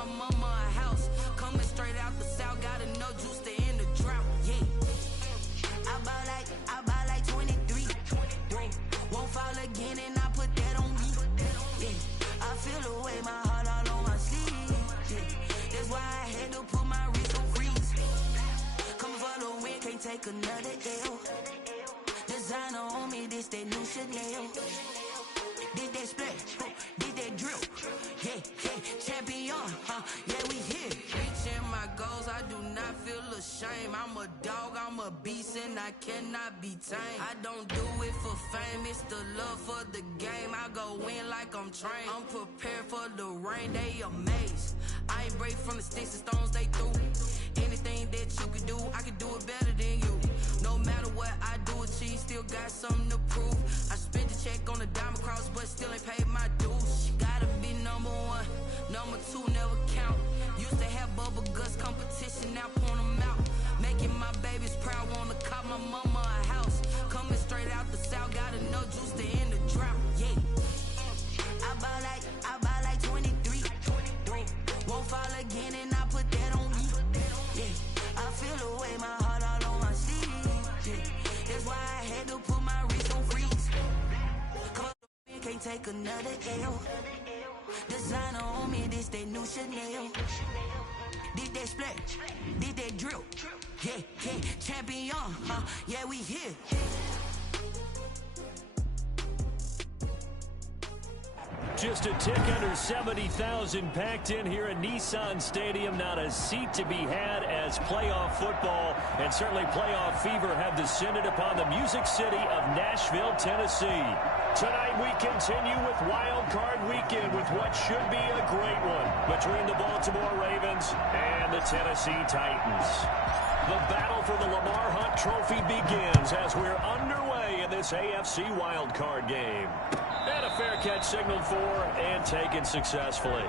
my mama a house. Coming straight out the south, got enough juice to end the drought. Yeah. I buy like 23. Won't fall again and I put that on me. Yeah. I feel the way, my heart all on my sleeve. Yeah. That's why I had to put my wrist on freeze. Coming for the win, can't take another L. Designer on me, this that new Chanel. Did that splash, did that drill. Yeah, champion, yeah, we here. Reaching my goals, I do not feel ashamed. I'm a dog, I'm a beast, and I cannot be tamed. I don't do it for fame, it's the love for the game. I go in like I'm trained. I'm prepared for the rain, they amazed. I ain't break from the sticks and stones they threw. Anything that you can do, I can do it better than you. No matter what I do, achieve, still got something to prove. I spent the check on the diamond cross, but still ain't paid my dues. Gotta be number one, number two never count. Used to have bubble guts competition, now point them out. Making my babies proud, wanna cop my mama a house. Coming straight out the south, got enough juice to end the drought. Yeah, I buy like 23. Won't fall again and I put that on me. Yeah, I feel the way, my heart all on my sleeve. Yeah, that's why I had to put my wrist on freeze. Come on, can't take another L. Designer on me, this that new Chanel. Did that splash, did that drill. Yeah, champion, yeah, we here. Just a tick under 70,000 packed in here at Nissan Stadium. Not a seat to be had as playoff football and certainly playoff fever have descended upon the Music City of Nashville, Tennessee. Tonight we continue with Wild Card Weekend with what should be a great one between the Baltimore Ravens and the Tennessee Titans. The battle for the Lamar Hunt Trophy begins as we're underway in this AFC Wild Card game. And a fair catch signaled for and taken successfully.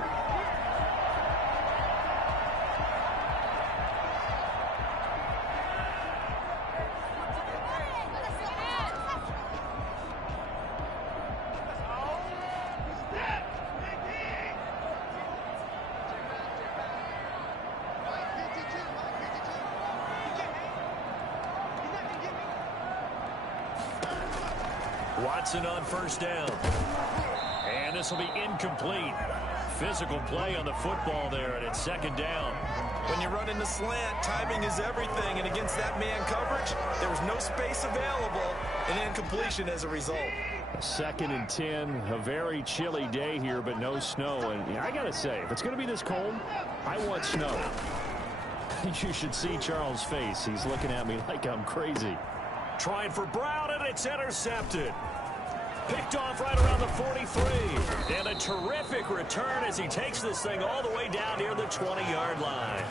Watson on first down. And this will be incomplete. Physical play on the football there, and it's second down. When you run in the slant, timing is everything, and against that man coverage, there was no space available, and incompletion as a result. 2nd and 10, a very chilly day here, but no snow. And I got to say, if it's going to be this cold, I want snow. You should see Charles' face. He's looking at me like I'm crazy. Trying for Brown, and it's intercepted. Picked off right around the 43. And a terrific return as he takes this thing all the way down near the 20-yard line.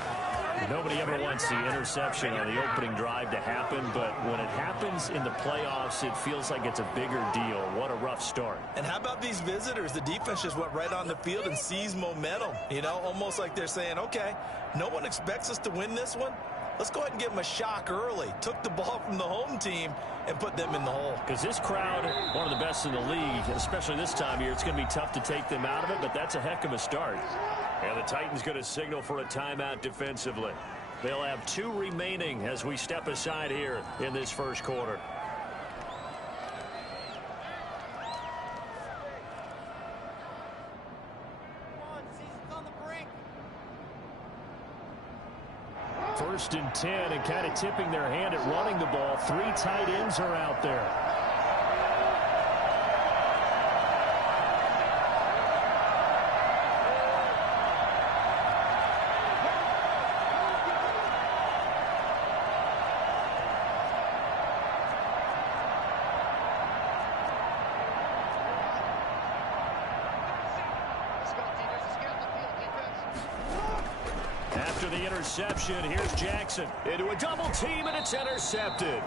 Nobody ever wants the interception on the opening drive to happen, but when it happens in the playoffs, it feels like it's a bigger deal. What a rough start. And how about these visitors? The defense just went right on the field and seized momentum. You know, almost like they're saying, okay, no one expects us to win this one. Let's go ahead and give them a shock early. Took the ball from the home team and put them in the hole. Because this crowd, one of the best in the league, especially this time of year, it's going to be tough to take them out of it, but that's a heck of a start. And the Titans going to signal for a timeout defensively. They'll have 2 remaining as we step aside here in this first quarter. First and 10, and kind of tipping their hand at running the ball. 3 tight ends are out there. After the interception, here's Jackson into a double team, and it's intercepted.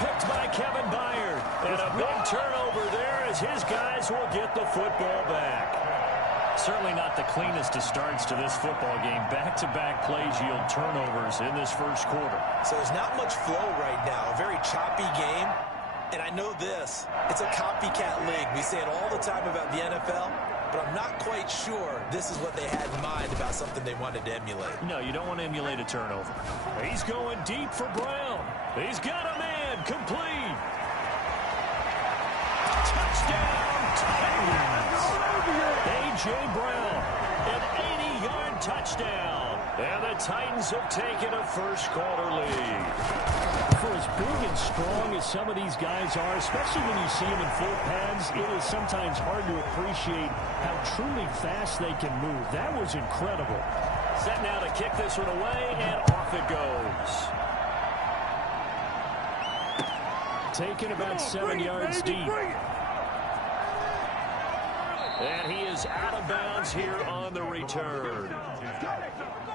Picked by Kevin Byard. And a big turnover there as his guys will get the football back. Certainly not the cleanest of starts to this football game. Back-to-back plays yield turnovers in this first quarter. So there's not much flow right now. A very choppy game. And I know this. It's a copycat league. We say it all the time about the NFL. but I'm not quite sure this is what they had in mind about something they wanted to emulate. No, you don't want to emulate a turnover. He's going deep for Brown. He's got a man. Complete. Touchdown, Titans. A.J. Brown, an 80-yard touchdown. And the Titans have taken a first-quarter lead. For as big and strong as some of these guys are, especially when you see them in full pads, it is sometimes hard to appreciate how truly fast they can move. That was incredible. Set now to kick this one away, and off it goes. Taken about 7 yards deep. And he is out of bounds here on the return.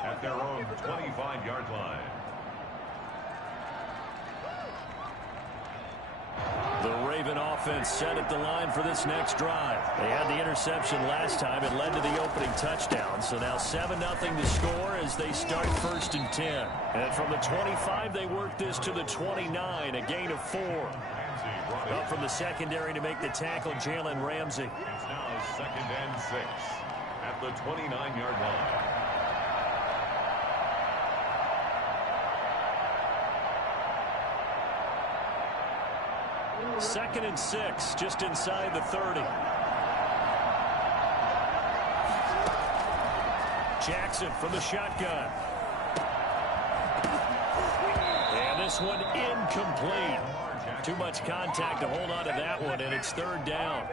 At their own 25-yard line. The Raven offense set at the line for this next drive. They had the interception last time. It led to the opening touchdown. So now 7-0 to score as they start 1st and 10. And from the 25, they work this to the 29, a gain of 4. Up from the secondary to make the tackle, Jalen Ramsey. It's now 2nd and 6 at the 29-yard line. 2nd and 6, just inside the 30. Jackson from the shotgun. And this one incomplete. Too much contact to hold on to that one, and it's 3rd down.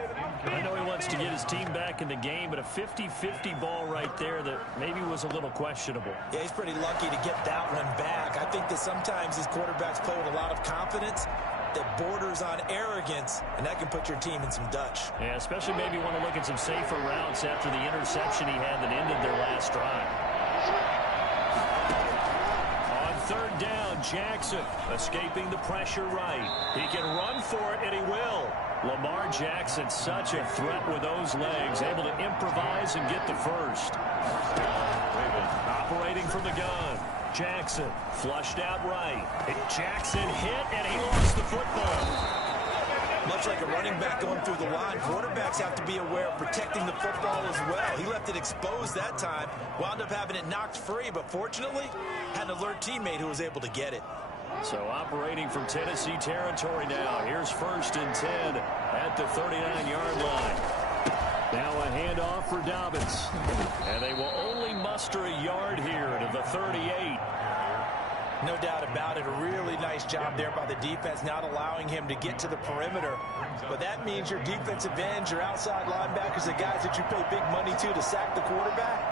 I know he wants to get his team back in the game, but a 50-50 ball right there that maybe was a little questionable. Yeah, he's pretty lucky to get that one back. I think that sometimes these quarterbacks play with a lot of confidence that borders on arrogance, and that can put your team in some Dutch. Yeah, especially maybe want to look at some safer routes after the interception he had that ended their last drive. On 3rd down, Jackson escaping the pressure right. He can run for it, and he will. Lamar Jackson, such a threat with those legs, able to improvise and get the first. Operating from the gun. Jackson flushed out right. Jackson hit, and he lost the football. Much like a running back going through the line, quarterbacks have to be aware of protecting the football as well. He left it exposed that time, wound up having it knocked free, but fortunately, had an alert teammate who was able to get it. So operating from Tennessee territory now. Here's 1st and 10 at the 39-yard line. Now a handoff for Dobbins. And they will only muster a yard here to the 38. No doubt about it. A really nice job there by the defense, not allowing him to get to the perimeter. But that means your defensive ends, your outside linebackers, the guys that you pay big money to sack the quarterback,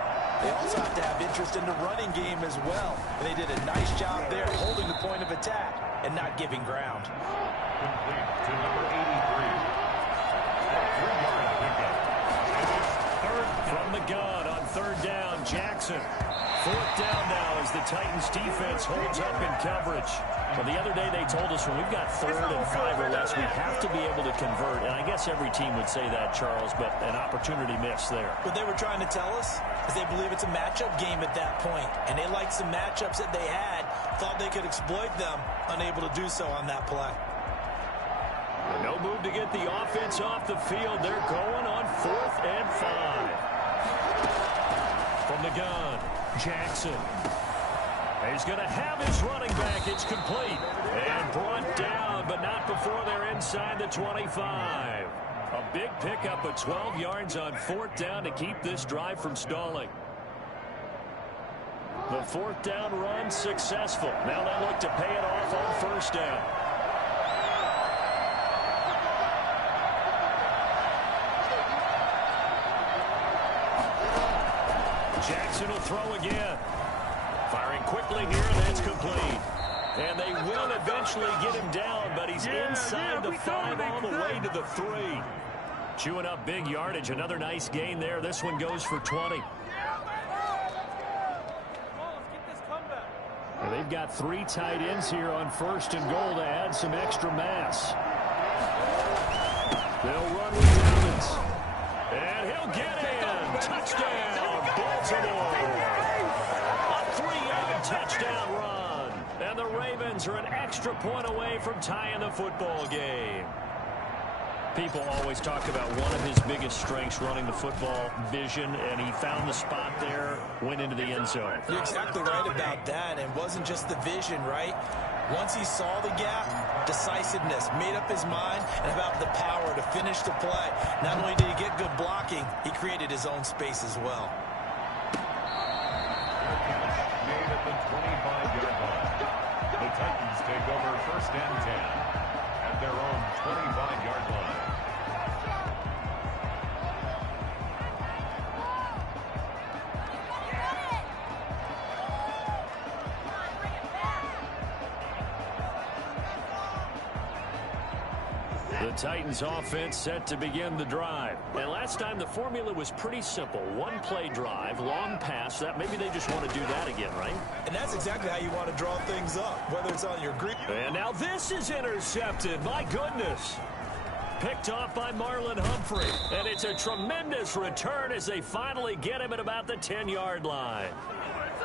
they also have to have interest in the running game as well. And they did a nice job there holding the point of attack and not giving ground. Complete to number 83. From the gun on 3rd down, Jackson. 4th down now as the Titans defense holds up in coverage. Well, the other day they told us when we've got 3rd and 5 or less, we have to be able to convert. And I guess every team would say that, Charles, but an opportunity missed there. What they were trying to tell us is they believe it's a matchup game at that point. And they liked some matchups that they had, thought they could exploit them, unable to do so on that play. No move to get the offense off the field. They're going on 4th and 5. From the gun, Jackson. He's going to have his running back. It's complete. And brought down, but not before they're inside the 25. A big pickup of 12 yards on 4th down to keep this drive from stalling. The 4th down run successful. Now they look to pay it off on 1st down. Jackson will throw again. Firing quickly here, and that's complete. And they will eventually get him down, but he's inside the 5 all the way to the 3. Chewing up big yardage. Another nice gain there. This one goes for 20. And they've got 3 tight ends here on 1st and goal to add some extra mass. They'll run with Dobbins. And he'll get in. Touchdown, Baltimore. A 3-yard touchdown run. And the Ravens are an extra point away from tying the football game. People always talk about one of his biggest strengths, running the football, vision, and he found the spot there, went into the end zone. You're exactly right about that, and it wasn't just the vision, right? Once he saw the gap, decisiveness, made up his mind, and about the power to finish the play. Not only did he get good blocking, he created his own space as well. Made at the 25-yard line. The Titans take over 1st and 10 at their own 25-yard line. The Titans offense set to begin the drive. And last time the formula was pretty simple. One play drive, long pass. That maybe they just want to do that again, right? And that's exactly how you want to draw things up, whether it's on your green. And now this is intercepted. My goodness. Picked off by Marlon Humphrey. And it's a tremendous return as they finally get him at about the 10-yard line.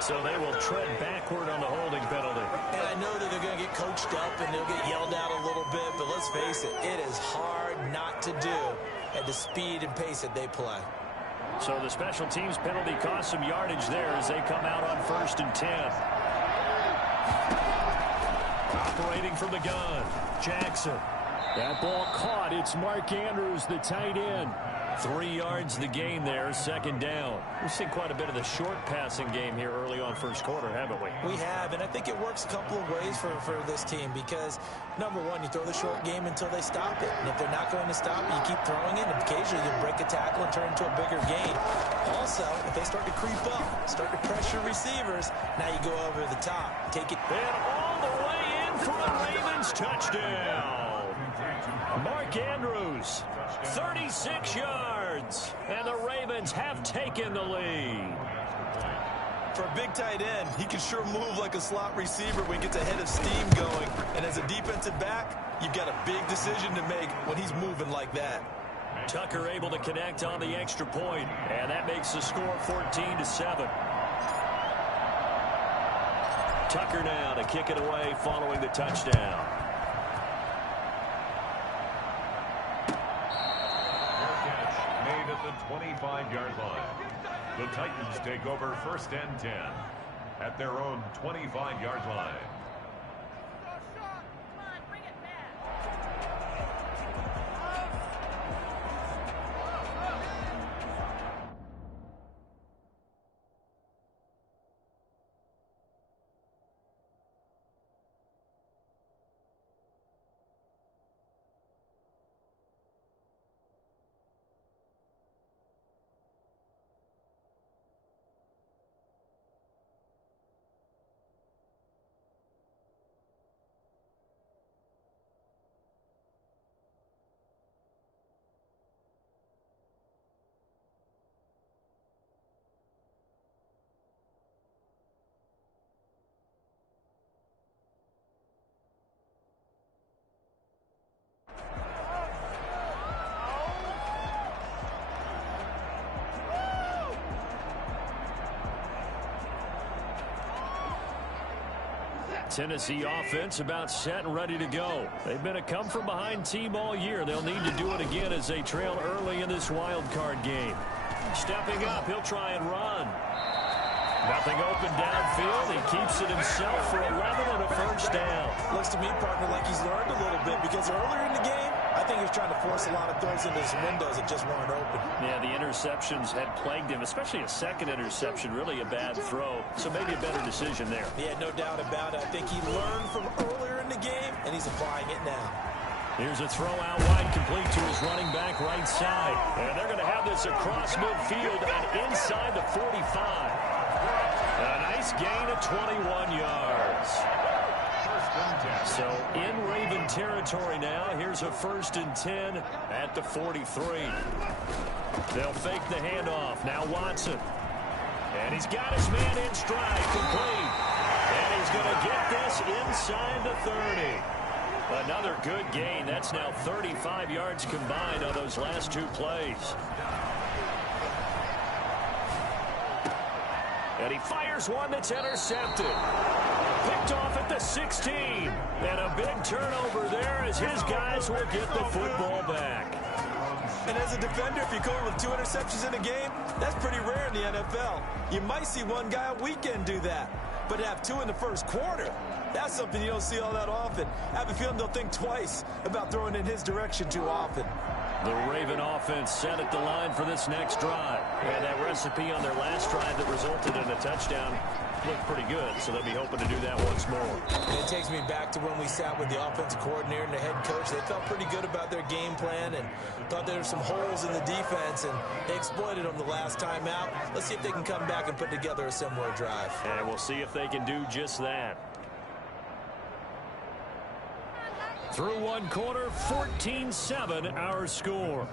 So they will tread backward on the holding penalty. And I know that they're going to get coached up and they'll get yelled at a little bit, but let's face it, it is hard not to do at the speed and pace that they play. So the special teams penalty cost some yardage there as they come out on 1st and 10. Operating from the gun, Jackson. That ball caught. It's Mark Andrews, the tight end. 3 yards the gain there, 2nd down. We've seen quite a bit of the short passing game here early on 1st quarter, haven't we? We have, and I think it works a couple of ways for this team because, number one, you throw the short game until they stop it. And if they're not going to stop it, you keep throwing it, and occasionally you break a tackle and turn into a bigger gain. Also, if they start to creep up, start to pressure receivers, now you go over the top. Take it. And all the way in for the Ravens touchdown. Mark Andrews, 36 yards, and the Ravens have taken the lead. For a big tight end, he can sure move like a slot receiver when he gets a head of steam going. And as a defensive back, you've got a big decision to make when he's moving like that. Tucker able to connect on the extra point, and that makes the score 14-7. Tucker now to kick it away following the touchdown. The 25-yard line. The Titans take over 1st and 10 at their own 25-yard line. Tennessee offense about set and ready to go. They've been a come-from-behind team all year. They'll need to do it again as they trail early in this wild card game. Stepping up, he'll try and run. Nothing open downfield. He keeps it himself for 11 and a 1st down. Looks to me, partner, like he's learned a little bit because earlier in the game, I think he was trying to force a lot of throws into his windows that just weren't open. Yeah, the interceptions had plagued him, especially a second interception, really a bad throw. So maybe a better decision there. Yeah, no doubt about it. I think he learned from earlier in the game, and he's applying it now. Here's a throw out wide, complete to his running back right side. And they're going to have this across midfield and inside the 45. A nice gain of 21 yards. So in Raven territory now. Here's a 1st and 10 at the 43. They'll fake the handoff. Now Watson. And he's got his man in stride, complete. And he's going to get this inside the 30. Another good gain. That's now 35 yards combined on those last 2 plays. And he fires one that's intercepted. Picked off at the 16. And a big turnover there as his guys will get the football back. a defender, if you go with 2 interceptions in a game, that's pretty rare in the NFL. You might see one guy a weekend do that, but to have 2 in the first quarter, that's something you don't see all that often. I have a feeling they'll think twice about throwing in his direction too often. The Raven offense set at the line for this next drive. And that recipe on their last drive that resulted in a touchdown looked pretty good, so they'll be hoping to do that once more. And it takes me back to when we sat with the offensive coordinator and the head coach. They felt pretty good about their game plan and thought there were some holes in the defense, and they exploited them the last time out. Let's see if they can come back and put together a similar drive. And we'll see if they can do just that. Through one quarter, 14-7 our score.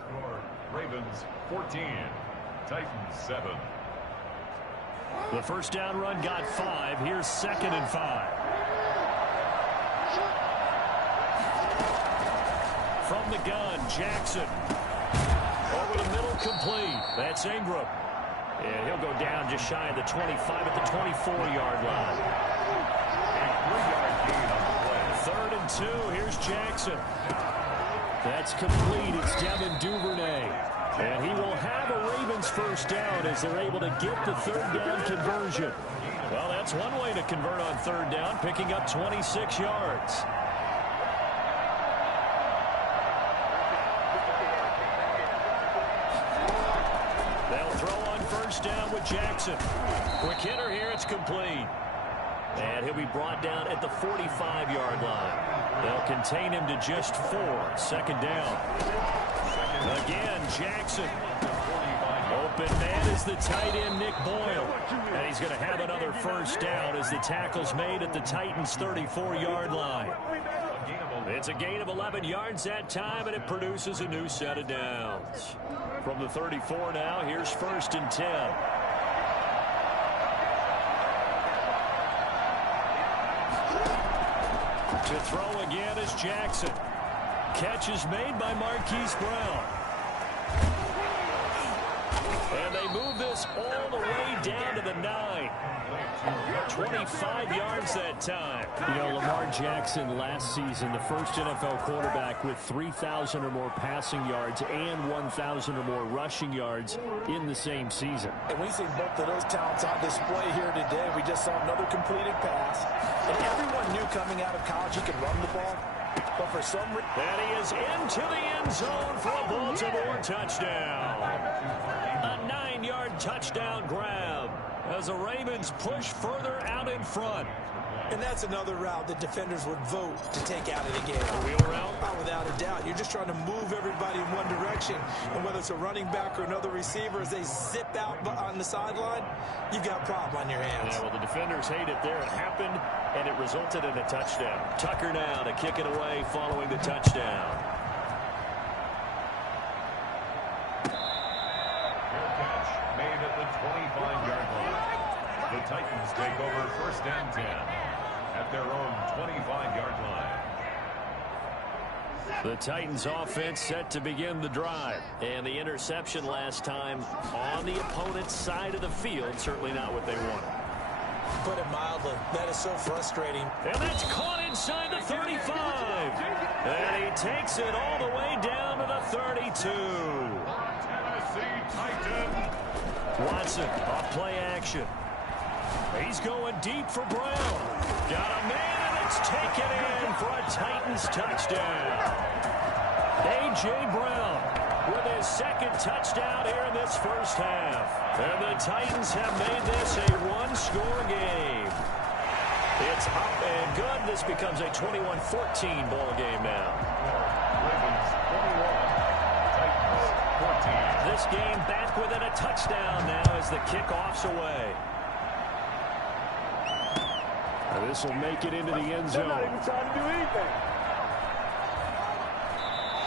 Ravens 14, Titans 7. The first down run got 5. Here's 2nd and 5. From the gun, Jackson. Over the middle, complete. That's Ingram. And he'll go down just shy of the 25 at the 24-yard line. A 3-yard gain on the play. 3rd and 2. Here's Jackson. That's complete. It's Devin Duvernay. And he will have a Ravens first down as they're able to get the 3rd down conversion. Well, that's one way to convert on 3rd down, picking up 26 yards. They'll throw on first down with Jackson. Quick hitter here, it's complete. And he'll be brought down at the 45-yard line. They'll contain him to just 4. 2nd down. Again, Jackson. Open man is the tight end, Nick Boyle. And he's going to have another first down as the tackle's made at the Titans' 34-yard line. It's a gain of 11 yards that time, and it produces a new set of downs. From the 34 now, here's 1st and 10. To throw again is Jackson. Catch is made by Marquise Brown. And they move this all the way down to the 9. 25 yards that time. You know, Lamar Jackson last season, the first NFL quarterback with 3,000 or more passing yards and 1,000 or more rushing yards in the same season. And we see both of those talents on display here today. We just saw another completed pass. And everyone knew coming out of college he could run the ball. But for some reason... And he is into the end zone for a Baltimore touchdown. A 9-yard touchdown grab as the Ravens push further out in front. And that's another route that defenders would vote to take out of the game. A wheel route? Oh, without a doubt. You're just trying to move everybody in one direction. And whether it's a running back or another receiver, as they zip out on the sideline, you've got a problem on your hands. Yeah, well, the defenders hate it there. It happened, and it resulted in a touchdown. Tucker now to kick it away following the touchdown. Fair catch made at the 25-yard line. The Titans take over 1st and 10 at their own 25-yard line. The Titans offense set to begin the drive. And the interception last time on the opponent's side of the field, certainly not what they wanted. Put it mildly, that is so frustrating. And that's caught inside the 35. And he takes it all the way down to the 32. Tennessee Titans. Watson off play action. He's going deep for Brown. Got a man, and it's taken in for a Titans touchdown. A.J. Brown with his 2nd touchdown here in this first half. And the Titans have made this a one-score game. It's up and good. This becomes a 21-14 ball game now. Ravens 21, Titans 14. This game back within a touchdown now as the kickoff's away. This will make it into the end zone. They're not even trying to do anything.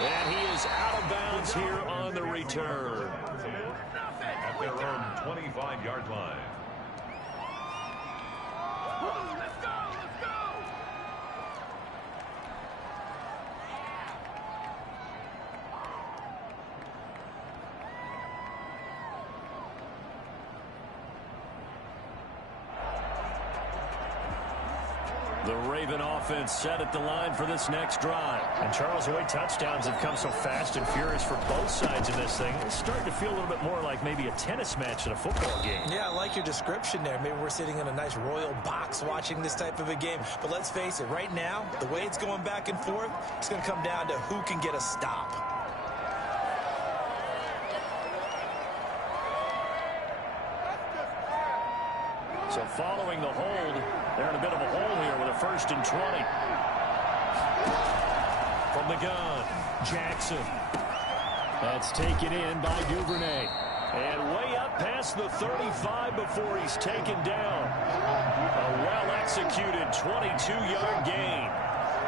And he is out of bounds here on the return. At their own 25-yard line. Let's go! Let's go! The Raven offense set at the line for this next drive. And Charles, the way touchdowns have come so fast and furious for both sides of this thing, it's starting to feel a little bit more like maybe a tennis match in a football game. Yeah, I like your description there. Maybe we're sitting in a nice royal box watching this type of a game. But let's face it, right now, the way it's going back and forth, it's going to come down to who can get a stop. So following the hold, they're in a bit of a hole here with a 1st and 20. From the gun, Jackson. That's taken in by Duvernay. And way up past the 35 before he's taken down. A well-executed 22-yard gain.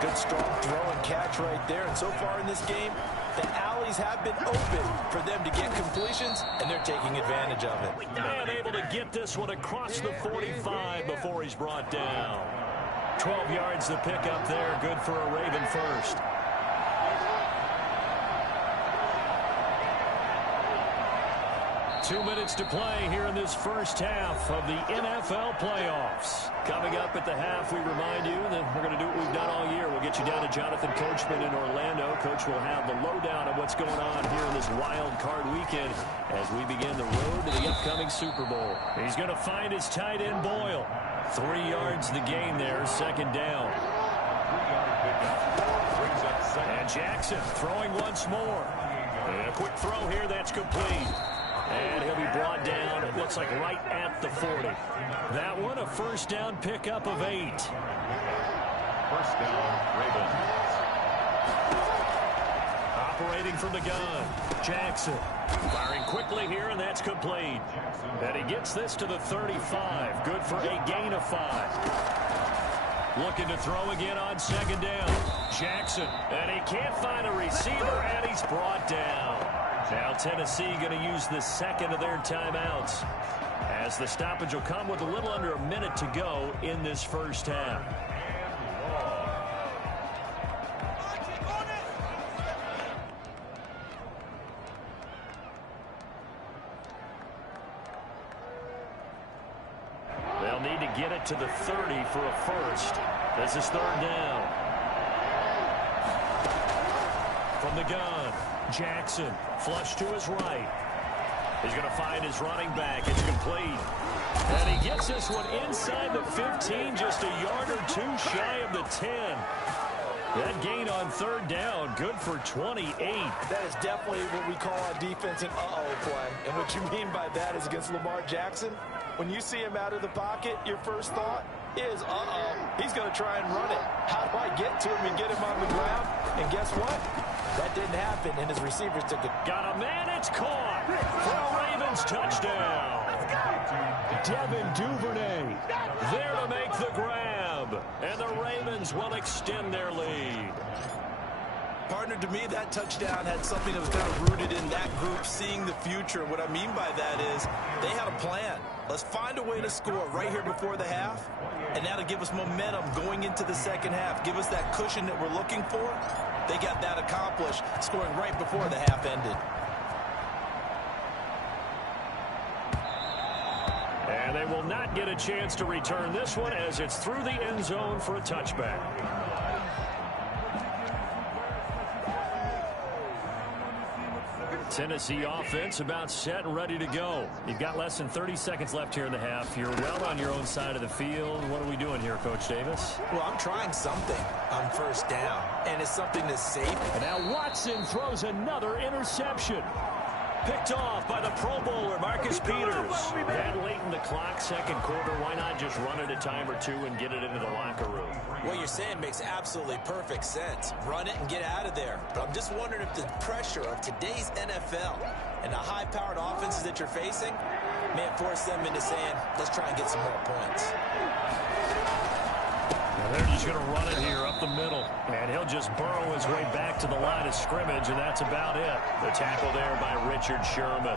Good strong throw and catch right there. And so far in this game, the alleys have been open for them to get completions, and they're taking advantage of it. Man able to get this one across the 45 before he's brought down. 12 yards to pick up there. Good for a Raven first. Two minutes to play here in this first half of the NFL playoffs. Coming up at the half, we remind you that we're going to do what we've done all year. We'll get you down to Jonathan Coachman in Orlando. Coach will have the lowdown of what's going on here in this wild card weekend as we begin the road to the upcoming Super Bowl. He's going to find his tight end Boyle. 3 yards the gain there, 2nd down. And Jackson throwing once more. And a quick throw here, that's complete. And he'll be brought down, it looks like right at the 40. That one, a 1st down pickup of 8. 1st down, Ravens. Operating from the gun, Jackson. Firing quickly here, and that's complete. And he gets this to the 35. Good for a gain of 5. Looking to throw again on 2nd down. Jackson, and he can't find a receiver, and he's brought down. Now Tennessee going to use the 2nd of their timeouts as the stoppage will come with a little under a minute to go in this first half. They'll need to get it to the 30 for a first. This is 3rd down. From the gun, Jackson, flush to his right. He's going to find his running back. It's complete. And he gets this one inside the 15, just a yard or 2 shy of the 10. That gain on 3rd down, good for 28. That is definitely what we call a defense an uh-oh play. And what you mean by that is against Lamar Jackson, when you see him out of the pocket, your first thought is, uh-oh, he's going to try and run it. How do I get to him and get him on the ground? And guess what? That didn't happen, and his receivers took it. Got a man, it's caught for a Ravens touchdown. Devin Duvernay there to make the grab, and the Ravens will extend their lead. Partner, to me, that touchdown had something that was kind of rooted in that group seeing the future. What I mean by that is they had a plan. Let's find a way to score right here before the half, and that'll give us momentum going into the 2nd half. Give us that cushion that we're looking for. They got that accomplished, scoring right before the half ended. And they will not get a chance to return this one as it's through the end zone for a touchback. Tennessee offense about set and ready to go. You've got less than 30 seconds left here in the half. You're well on your own side of the field. What are we doing here, Coach Davis? Well, I'm trying something on 1st down, and it's something that's safe. And now Watson throws another interception. Picked off by the Pro Bowler, Marcus Peters. And late in the clock, 2nd quarter, why not just run it a time or 2 and get it into the locker room? What you're saying makes absolutely perfect sense. Run it and get out of there. But I'm just wondering if the pressure of today's NFL and the high-powered offenses that you're facing may force them into saying, let's try and get some more points. Now they're just going to run it here up the middle. And he'll just burrow his way back to the line of scrimmage, and that's about it. The tackle there by Richard Sherman.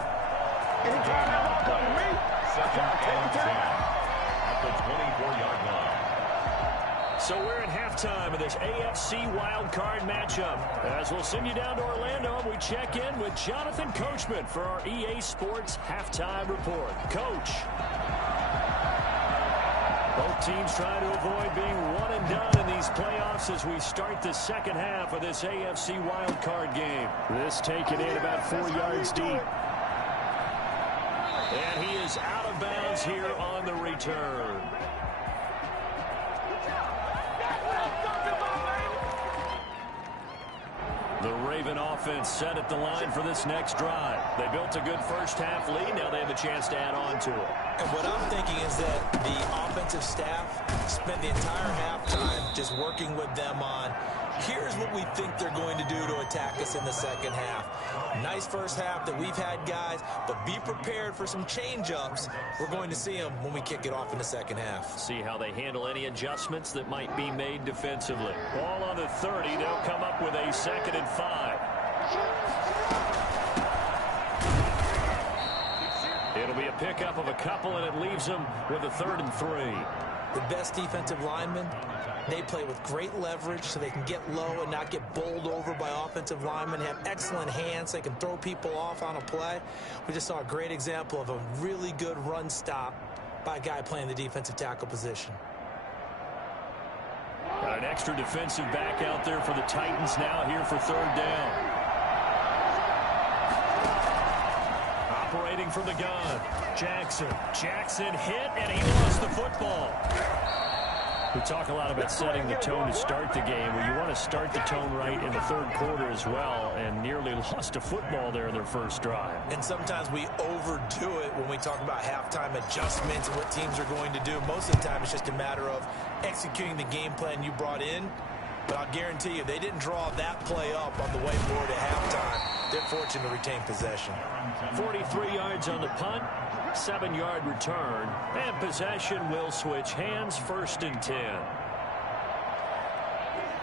Anytime y'all come to me, Second and 10 at the 24-yard line. So we're at halftime of this AFC wildcard matchup. As we'll send you down to Orlando, and we check in with Jonathan Coachman for our EA Sports Halftime Report. Coach. Both teams trying to avoid being one and done in these playoffs as we start the second half of this AFC wildcard game. This taken in about 4 yards deep. And he is out of bounds here on the return. The Raven offense set at the line for this next drive. They built a good first-half lead. Now they have a chance to add on to it. And what I'm thinking is that the offensive staff spent the entire halftime just working with them on, here's what we think they're going to do to attack us in the second half. Nice first half that we've had, guys, but be prepared for some change-ups. We're going to see them when we kick it off in the second half. See how they handle any adjustments that might be made defensively. Ball on the 30. They'll come up with a 2nd and 5. It'll be a pickup of a couple, and it leaves them with a 3rd and 3. The best defensive linemen, they play with great leverage so they can get low and not get bowled over by offensive linemen. They have excellent hands. They can throw people off on a play. We just saw a great example of a really good run stop by a guy playing the defensive tackle position. Got an extra defensive back out there for the Titans now here for 3rd down. Operating from the gun. Jackson hit, and he lost the football. We talk a lot about setting the tone to start the game. Well, you want to start the tone right in the 3rd quarter as well, and nearly lost a football there in their first drive. And sometimes we overdo it when we talk about halftime adjustments and what teams are going to do. Most of the time, it's just a matter of executing the game plan you brought in. But I'll guarantee you, they didn't draw that play up on the way forward at halftime. They're fortunate to retain possession. 43 yards on the punt, 7-yard return, and possession will switch hands, 1st and 10.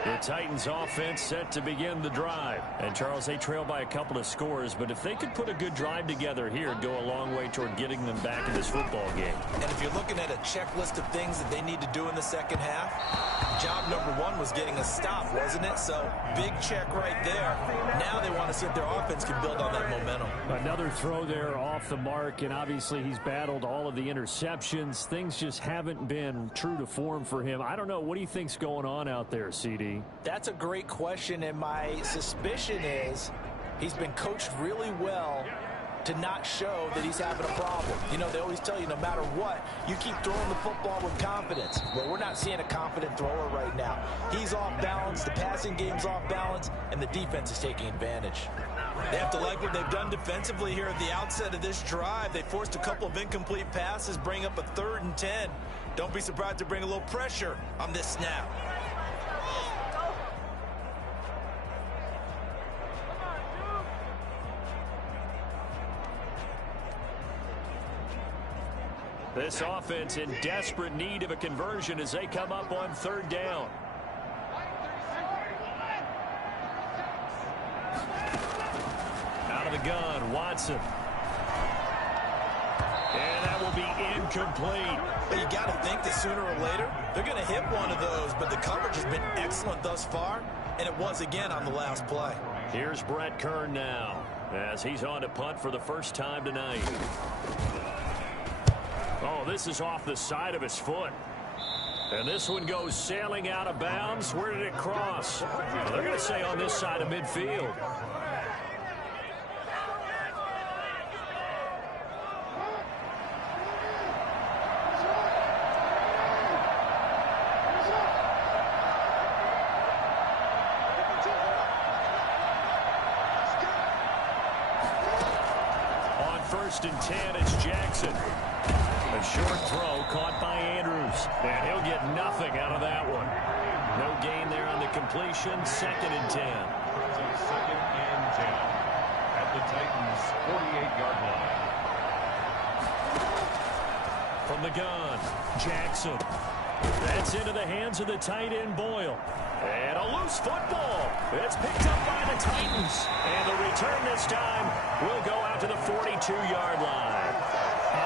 The Titans offense set to begin the drive. And, Charles, they trail by a couple of scores, but if they could put a good drive together here, it'd go a long way toward getting them back in this football game. And if you're looking at a checklist of things that they need to do in the second half, job number 1 was getting a stop, wasn't it? So, big check right there. Now they want to see if their offense can build on that momentum. Another throw there off the mark, and obviously he's battled all of the interceptions. Things just haven't been true to form for him. I don't know. What do you think's going on out there, CD? That's a great question, and my suspicion is he's been coached really well to not show that he's having a problem. You know, they always tell you no matter what, you keep throwing the football with confidence. Well, we're not seeing a confident thrower right now. He's off balance, the passing game's off balance, and the defense is taking advantage. They have to like what they've done defensively here at the outset of this drive. They forced a couple of incomplete passes, bring up a 3rd and 10. Don't be surprised to bring a little pressure on this snap. This offense in desperate need of a conversion as they come up on 3rd down. Out of the gun, Watson. And that will be incomplete. But you got to think that sooner or later, they're going to hit one of those, but the coverage has been excellent thus far, and it was again on the last play. Here's Brett Kern now, as he's on to punt for the first time tonight. Oh, this is off the side of his foot. And this one goes sailing out of bounds. Where did it cross? Well, they're going to say on this side of midfield. On 1st and 10, it's Jackson. A short throw caught by Andrews. And he'll get nothing out of that one. No gain there on the completion. 2nd and 10. 2nd and 10 at the Titans' 48-yard line. From the gun, Jackson. That's into the hands of the tight end, Boyle. And a loose football. It's picked up by the Titans. And the return this time will go out to the 42-yard line.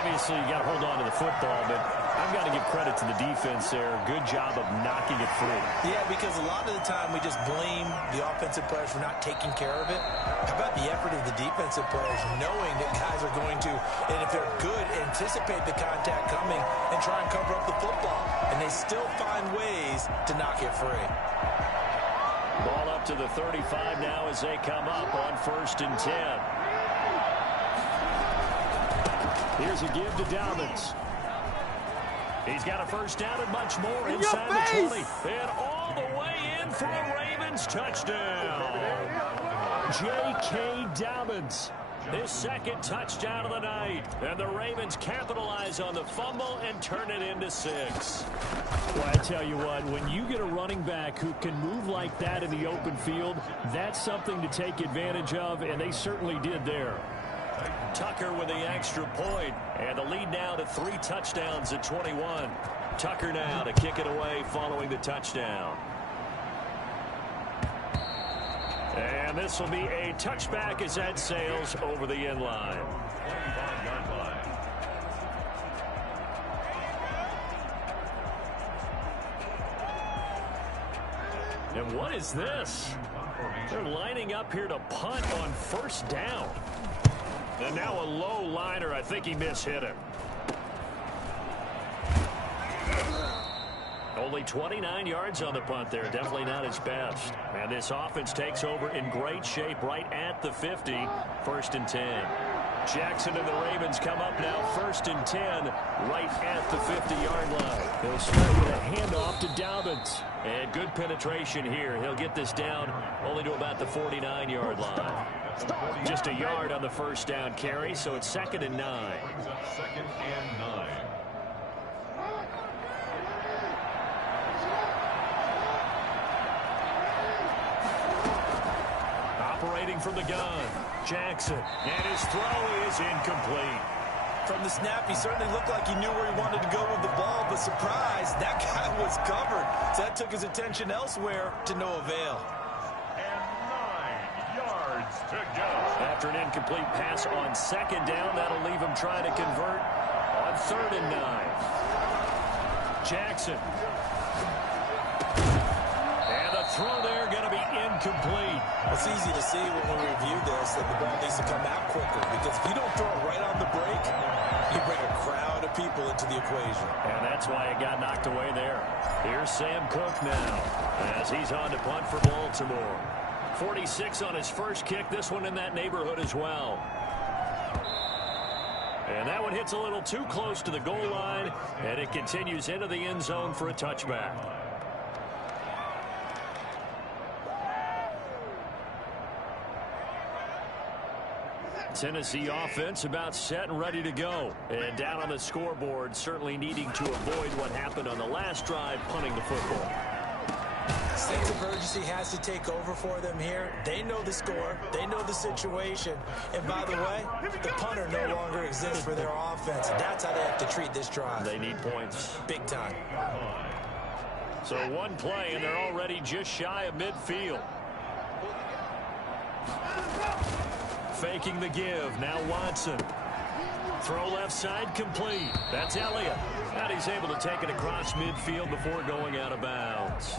Obviously, you got to hold on to the football, but I'm I've got to give credit to the defense there. Good job of knocking it free. Yeah, because a lot of the time we just blame the offensive players for not taking care of it. How about the effort of the defensive players knowing that guys are going to, and if they're good, anticipate the contact coming and try and cover up the football. And they still find ways to knock it free. Ball up to the 35 now as they come up on 1st and 10. Here's a give to Dobbins. He's got a first down and much more inside the 20. And all the way in for a Ravens touchdown. J.K. Dobbins, his 2nd touchdown of the night. And the Ravens capitalize on the fumble and turn it into 6. Well, I tell you what, when you get a running back who can move like that in the open field, that's something to take advantage of, and they certainly did there. Tucker with the extra point, and the lead now to 3 touchdowns at 21. Tucker now to kick it away following the touchdown. And this will be a touchback as that sails over the end line. 25-yard line. And what is this? They're lining up here to punt on 1st down. And now a low liner. I think he mishit him. Only 29 yards on the punt there. Definitely not his best. And this offense takes over in great shape right at the 50. 1st and 10. Jackson and the Ravens come up now 1st and 10 right at the 50-yard line. They'll start with a handoff to Dobbins. And good penetration here. He'll get this down only to about the 49-yard line. Just a yard on the first down carry, so it's 2nd and 9. 2nd and 9. Operating from the gun, Jackson, and his throw is incomplete. From the snap, he certainly looked like he knew where he wanted to go with the ball, but surprise, that guy was covered. So that took his attention elsewhere to no avail. And 9 yards to go. After an incomplete pass on 2nd down, that'll leave him trying to convert on 3rd and 9. Jackson. And the throw there going to be incomplete. It's easy to see when we review this that the ball needs to come out quicker, because if you don't throw it right on the break, you bring a crowd of people into the equation. And that's why it got knocked away there. Here's Sam Cook now as he's on to punt for Baltimore. 46 on his first kick. This one in that neighborhood as well. And that one hits a little too close to the goal line, and it continues into the end zone for a touchback. Tennessee offense about set and ready to go. And down on the scoreboard, certainly needing to avoid what happened on the last drive, punting the football. Sense of urgency has to take over for them here. They know the score. They know the situation. And by the way, the punter no longer exists for their offense. That's how they have to treat this drive. They need points. Big time. So one play, and they're already just shy of midfield. Faking the give. Now Watson. Throw left side complete. That's Elliott. And he's able to take it across midfield before going out of bounds.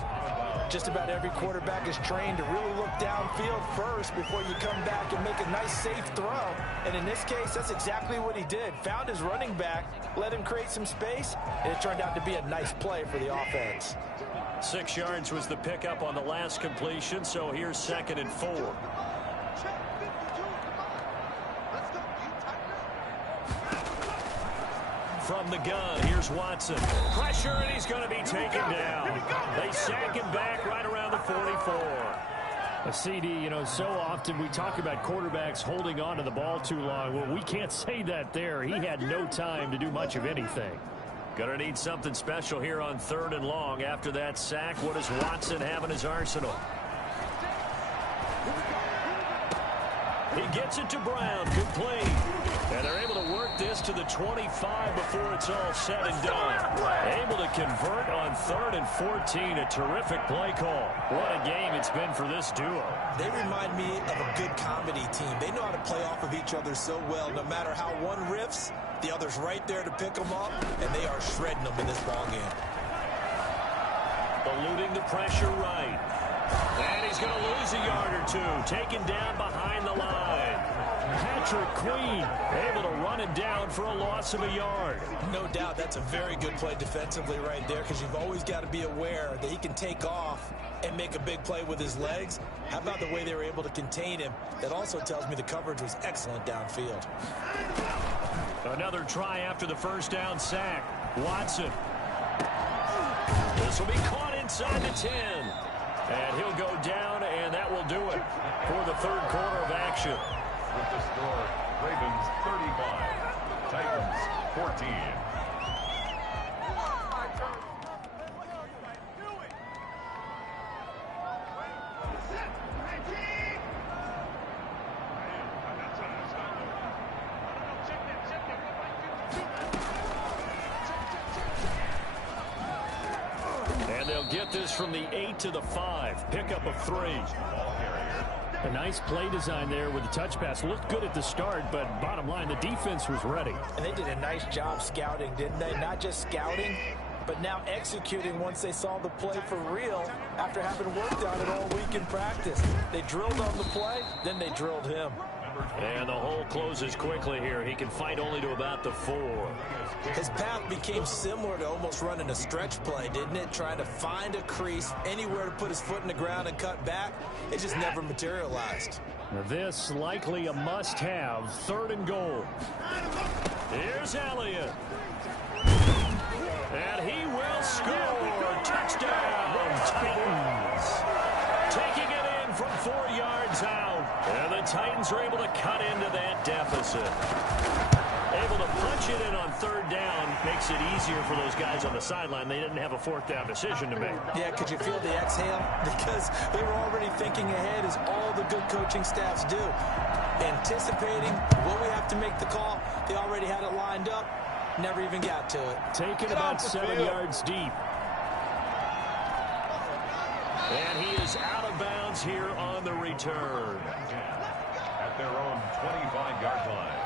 Just about every quarterback is trained to really look downfield first before you come back and make a nice, safe throw. And in this case, that's exactly what he did. Found his running back, let him create some space, and it turned out to be a nice play for the offense. 6 yards was the pickup on the last completion, so here's 2nd and 4. From the gun, here's Watson. Pressure, and he's going to be taken down. They sack him back right around the 44. A CD, you know, so often we talk about quarterbacks holding on to the ball too long. Well, we can't say that there. He had no time to do much of anything. Going to need something special here on 3rd and long. After that sack, what does Watson have in his arsenal? He gets it to Brown. Complete. And they're able to work this to the 25 before it's all said and done. Able to convert on 3rd and 14. A terrific play call. What a game it's been for this duo. They remind me of a good comedy team. They know how to play off of each other so well. No matter how one riffs, the other's right there to pick them up, and they are shredding them in this ballgame. Eluding the pressure right. And he's going to lose a yard or two. Taken down behind the line. Patrick Queen able to run it down for a loss of a yard. No doubt that's a very good play defensively right there, because you've always got to be aware that he can take off and make a big play with his legs. How about the way they were able to contain him? That also tells me the coverage was excellent downfield. Another try after the first down sack. Watson. This will be caught inside the 10. And he'll go down, and that will do it for the third quarter of action. With the score, Ravens 35, Titans 14. And they'll get this from the 8 to the 5. Pickup of 3. A nice play design there with the touch pass. Looked good at the start, but bottom line, the defense was ready. And they did a nice job scouting, didn't they? Not just scouting, but now executing once they saw the play for real after having worked on it all week in practice. They drilled on the play, then they drilled him. And the hole closes quickly here. He can fight only to about the 4. His path became similar to almost running a stretch play, didn't it? Trying to find a crease, anywhere to put his foot in the ground and cut back. It just never materialized. This likely a must-have. 3rd and goal. Here's Elliott. And he will score. Touchdown, Titans. Taking it in from 4 yards out. And the Titans are able to cut into that deficit. Able to punch it in on 3rd down. Makes it easier for those guys on the sideline. They didn't have a 4th down decision to make. Yeah, could you feel the exhale? Because they were already thinking ahead, as all the good coaching staffs do. Anticipating, will we have to make the call? They already had it lined up. Never even got to it. Taken about 7 yards deep. And he is out of bounds here on the return. At their own 25-yard line.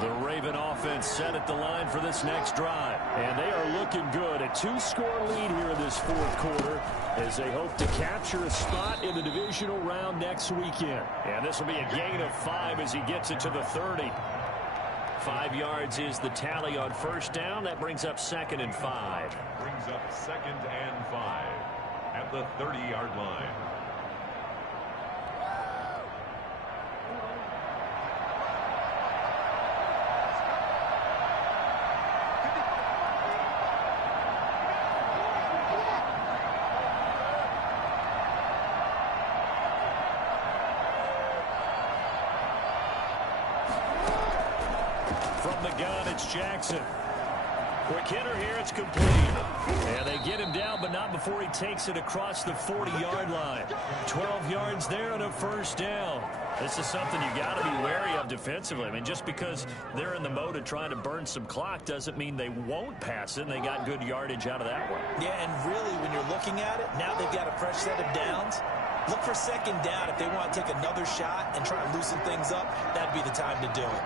The Raven offense set at the line for this next drive. And they are looking good. A 2-score lead here in this 4th quarter as they hope to capture a spot in the divisional round next weekend. And this will be a gain of 5 as he gets it to the 30. 5 yards is the tally on 1st down. That brings up 2nd and 5. Brings up 2nd and 5 at the 30-yard line. From the gun, it's Jackson. Quick hitter here, it's complete. And they get him down, but not before he takes it across the 40-yard line. 12 yards there and a 1st down. This is something you got to be wary of defensively. I mean, just because they're in the mode of trying to burn some clock doesn't mean they won't pass it, and they got good yardage out of that one. Yeah, and really, when you're looking at it, now they've got a fresh set of downs. Look for 2nd down. If they want to take another shot and try to loosen things up, that'd be the time to do it.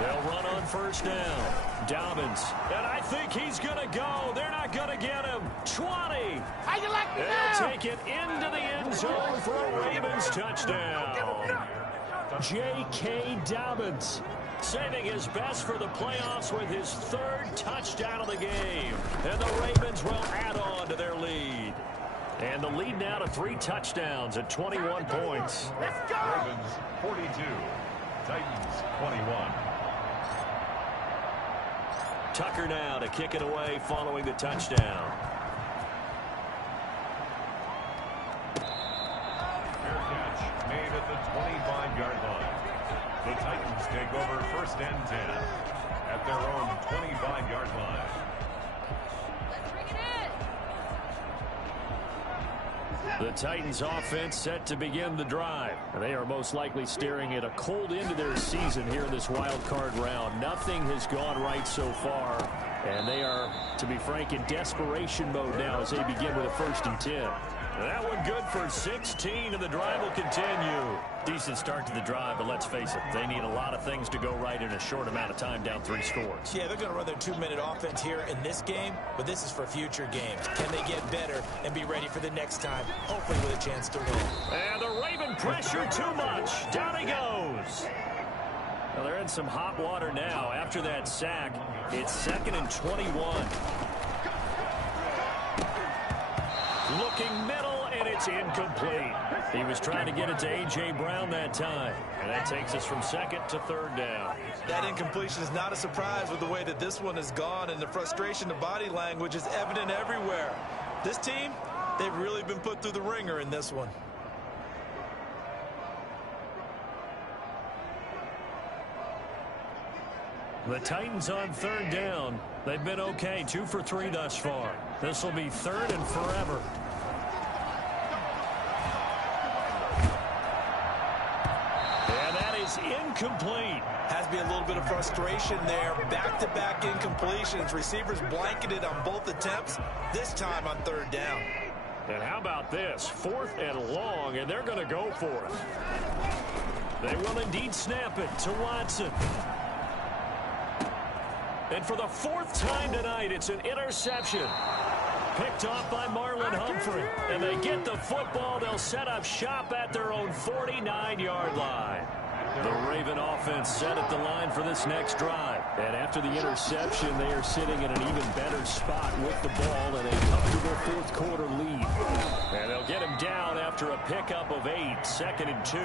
They'll run on 1st down. Dobbins. And I think he's going to go. They're not going to get him. 20. How you like me They'll now? take it into the end zone for a Ravens touchdown. J.K. Dobbins saving his best for the playoffs with his 3rd touchdown of the game. And the Ravens will add on to their lead. And the lead now to 3 touchdowns at 21 points. Let's go! Ravens 42, Titans 21. Tucker now to kick it away following the touchdown. Fair catch made at the 25-yard line. The Titans take over 1st and 10 at their own 25-yard line. The Titans offense set to begin the drive. They are most likely staring at a cold end to their season here in this wild card round. Nothing has gone right so far, and they are, to be frank, in desperation mode now as they begin with a 1st and 10. That one good for 16, and the drive will continue. Decent start to the drive, but let's face it, they need a lot of things to go right in a short amount of time, down 3 scores. Yeah, they're going to run their 2-minute offense here in this game, but this is for future games. Can they get better and be ready for the next time, hopefully with a chance to win? And the Raven pressure too much. Down he goes. Well, they're in some hot water now. After that sack, it's 2nd and 21. Looking middle, and it's incomplete. He was trying to get it to A.J. Brown that time. And that takes us from 2nd to 3rd down. That incompletion is not a surprise with the way that this one has gone, and the frustration of body language is evident everywhere. This team, they've really been put through the ringer in this one. The Titans on 3rd down. They've been okay, 2 for 3 thus far. This will be 3rd and forever. And that is incomplete. Has to be a little bit of frustration there. Back-to-back incompletions. Receivers blanketed on both attempts, this time on 3rd down. And how about this? 4th and long, and they're going to go for it. They will indeed snap it to Watson. And for the 4th time tonight, it's an interception. Picked off by Marlon Humphrey. And they get the football. They'll set up shop at their own 49-yard line. The Raven offense set at the line for this next drive. And after the interception, they are sitting in an even better spot with the ball and a comfortable 4th quarter lead. And they'll get him down after a pickup of 8, 2nd and 2.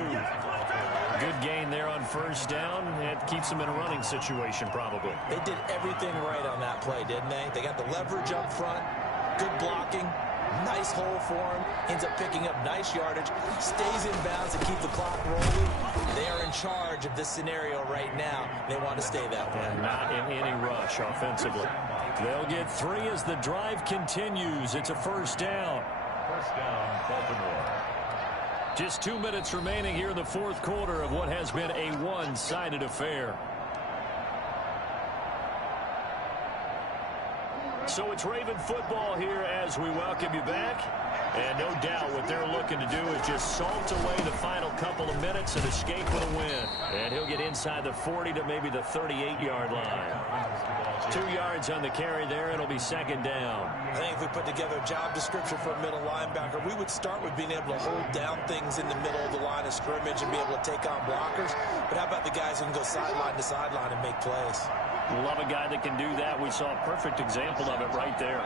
Good gain there on 1st down. It keeps them in a running situation probably. They did everything right on that play, didn't they? They got the leverage up front, good blocking, nice hole for him, ends up picking up nice yardage, stays in bounds to keep the clock rolling. They are in charge of this scenario right now. They want to stay that way. And not in any rush offensively. They'll get 3 as the drive continues. It's a 1st down. 1st down, Baltimore. Just 2 minutes remaining here in the 4th quarter of what has been a one-sided affair. So it's Raven football here as we welcome you back. And no doubt what they're looking to do is just salt away the final couple of minutes and escape with a win. And he'll get inside the 40 to maybe the 38-yard line. 2 yards on the carry there. It'll be 2nd down. I think if we put together a job description for a middle linebacker, we would start with being able to hold down things in the middle of the line of scrimmage and be able to take on blockers. But how about the guys who can go sideline to sideline and make plays? Love a guy that can do that. We saw a perfect example of it right there.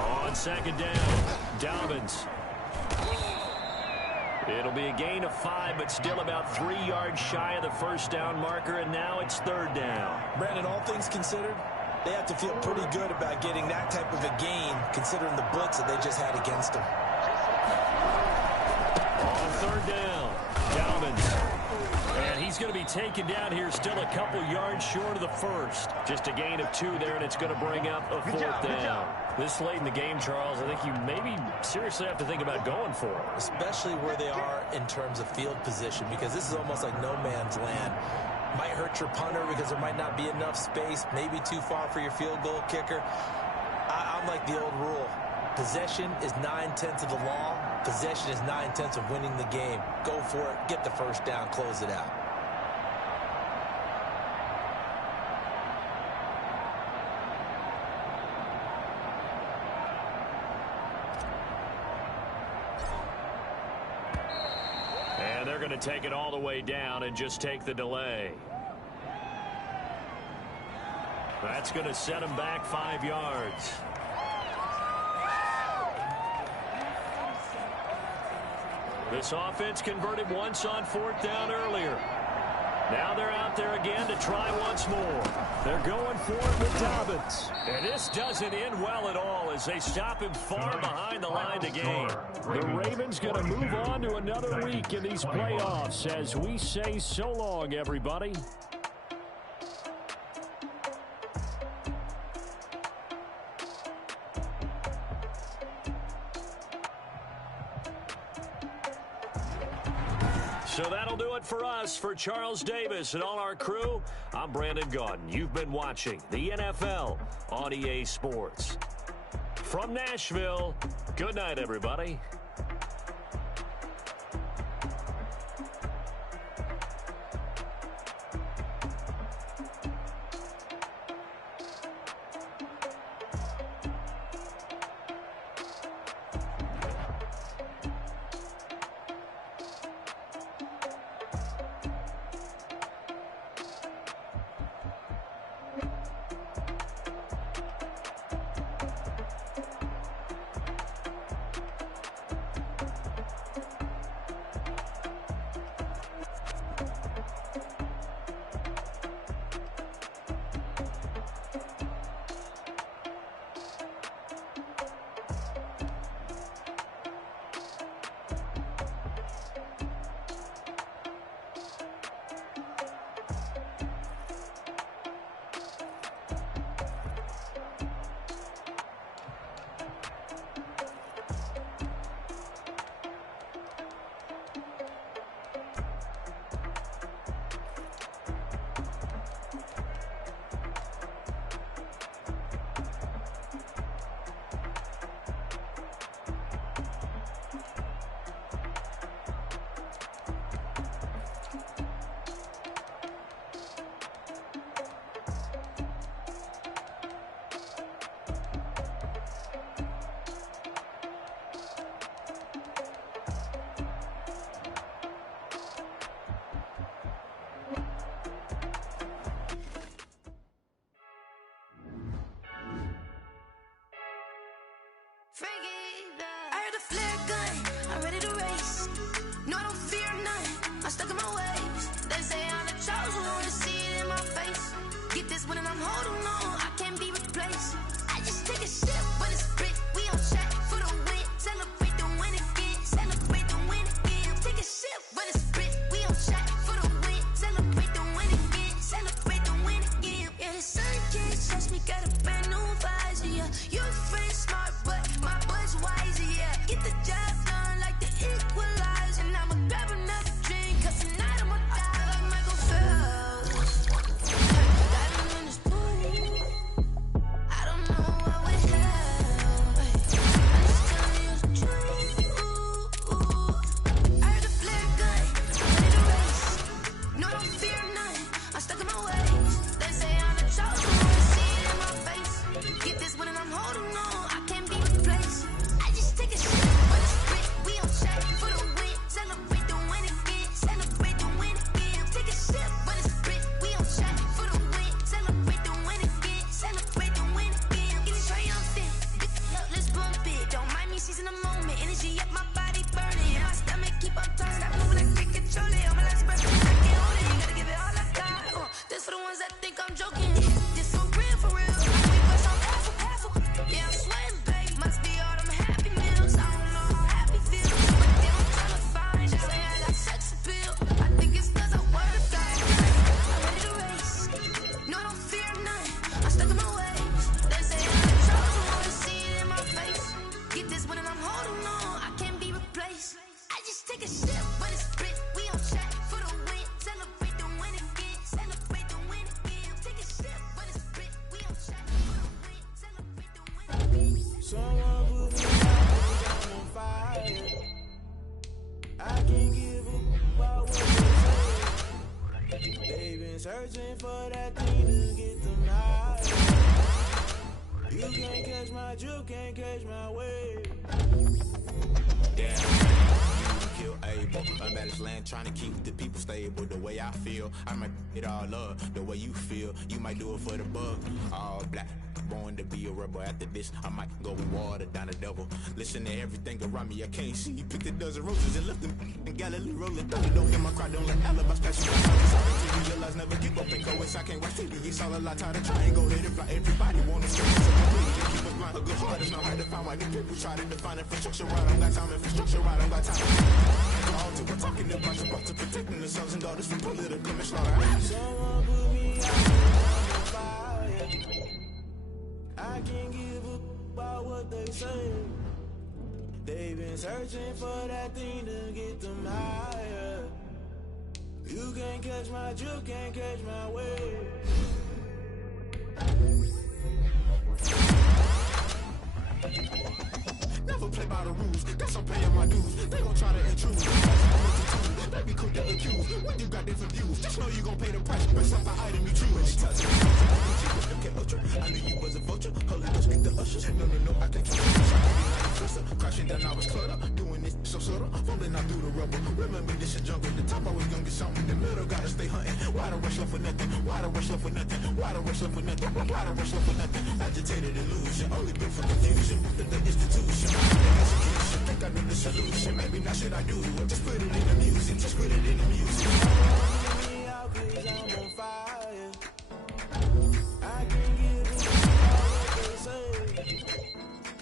On 2nd down, Dobbins. It'll be a gain of 5, but still about 3 yards shy of the 1st down marker, and now it's 3rd down. Brandon, all things considered, they have to feel pretty good about getting that type of a gain, considering the blitz that they just had against them. On 3rd down, Dobbins. And he's going to be taken down here still a couple yards short of the 1st. Just a gain of 2 there, and it's going to bring up a 4th down. This late in the game, Charles, I think you maybe seriously have to think about going for it. Especially where they are in terms of field position, because this is almost like no man's land. Might hurt your punter because there might not be enough space, maybe too far for your field goal kicker. I'm like the old rule. Possession is 9/10 of the law. Possession is 9/10 of winning the game. Go for it. Get the 1st down. Close it out. And they're going to take it all the way down and just take the delay. That's going to set them back 5 yards. This offense converted once on 4th down earlier. Now they're out there again to try once more. They're going for it with Dobbins. And this doesn't end well at all as they stop him far behind the line to gain. The Ravens going to move on to another week in these playoffs as we say so long, everybody. So that'll do it for us. For Charles Davis and all our crew, I'm Brandon Gaudin. You've been watching the NFL on EA Sports. From Nashville, good night, everybody. I heard a flare gun, I'm ready to race. No, I don't fear none, I'm stuck in my ways. They say I'm the chosen one, to see it in my face. Get this one and I'm holding on, I can't be replaced. I just take a sip, but it's spit, we on track for the win. Celebrate the win again, celebrate the win again. Take a sip, but it's spit, we on track for the win. Celebrate the win again, celebrate the win again. Yeah, the sun can't touch me, got a brand new visor, yeah. Your friend's smart, but my bud's wiser, yeah. Get the job done like the equalizer. And I'ma grab another drink, cause tonight I'ma die like Michael Phelps. Diving in this pool, I don't know what we have. I'm just telling you the truth. I heard a flare gun, I'm ready to race. No, I don't fear none, I'm stuck in my ways. They say I'm the chosen one, see it in my face. Get this one and I'm holding on, I can't be replaced. I just take a shit, but it's spit, we on track for the win. Celebrate the win again, celebrate the win again. Take a shit, but it's spit, we on track for the win. Celebrate the win again, celebrate the win again. Getting triumphant, look, let's bump it. Don't mind me seizing the moment, energy up my body burning. My stomach keep up turning, stop moving, I can't control it. On my last breath, I can't hold it. Gotta give it all I got. This for the ones that think I'm joking. This for real, for real. We bust on half. Yeah, I'm sweating, babe. Must be all them happy meals. I don't know how happy feels, but they don't tell me fine. Just say I got sex appeal. I think it's cause I work out. I'm ready to race. No, I don't fear none. I'm stuck in my ways. They say I'm the chosen one, see it in my face. Get this one and I'm holding on, I can't be replaced. I just take a sip, but it's spit. We on track for the win. Celebrate the win again. Celebrate the win again. Take a sip, but it's spit. We on track for the win. Celebrate the win again. Someone put me out, I'm on fire. I can't give up about what they say. They've been searching for that thing to get them high. You can't catch my juke, can't catch my wave. Damn, you kill Abel. Unbalanced land, trying to keep the people stable. The way I feel, I might it all up. The way you feel, you might do it for the bug. All black, born to be a rebel. After this, I might go and water down the devil. Listen to everything around me, I can't see. Picked a dozen roses and left them in Galilee rolling. Don't hear my cry, don't let alibi special. Sorry to realize, never give up and coast. I can't watch TV, it's all a lot. Tired of trying, go ahead and fly. Everybody wanna stay so keep us blind. A good heart is not hard to find. Why the people try to define infrastructure right? I don't got time, infrastructure right, I don't got time. We're talking about your about to protecting the sons and daughters from political manslaughter. Someone put me out on fire. I can't give up about what they say. They've been searching for that thing to get them higher. You can't catch my drift, can't catch my wave. Never play by the rules, guess I'm paying my dues. They gon' try to intrude. They be quick to accuse. When you got different views, just know you gon' pay the price. Best of the item you choose. I knew you was a vulture. Holy Ghost, get the ushers. No, I can't trust you. Crashing down, I was clutter. Doing this so subtle, falling out through the rubble. Remember this is jungle. The top always gonna get something. In the middle, gotta stay hunting. Why the rush love for nothing? Why the rush love for nothing? Why the rush love for nothing? Why the rush love for nothing? Agitated illusion, only built for confusion. The institution, execution. Think I know the solution. Maybe not should I do it? Just put it in the music. Just put it in the music. Me out 'cause I'm on fire. I can't give up what they say.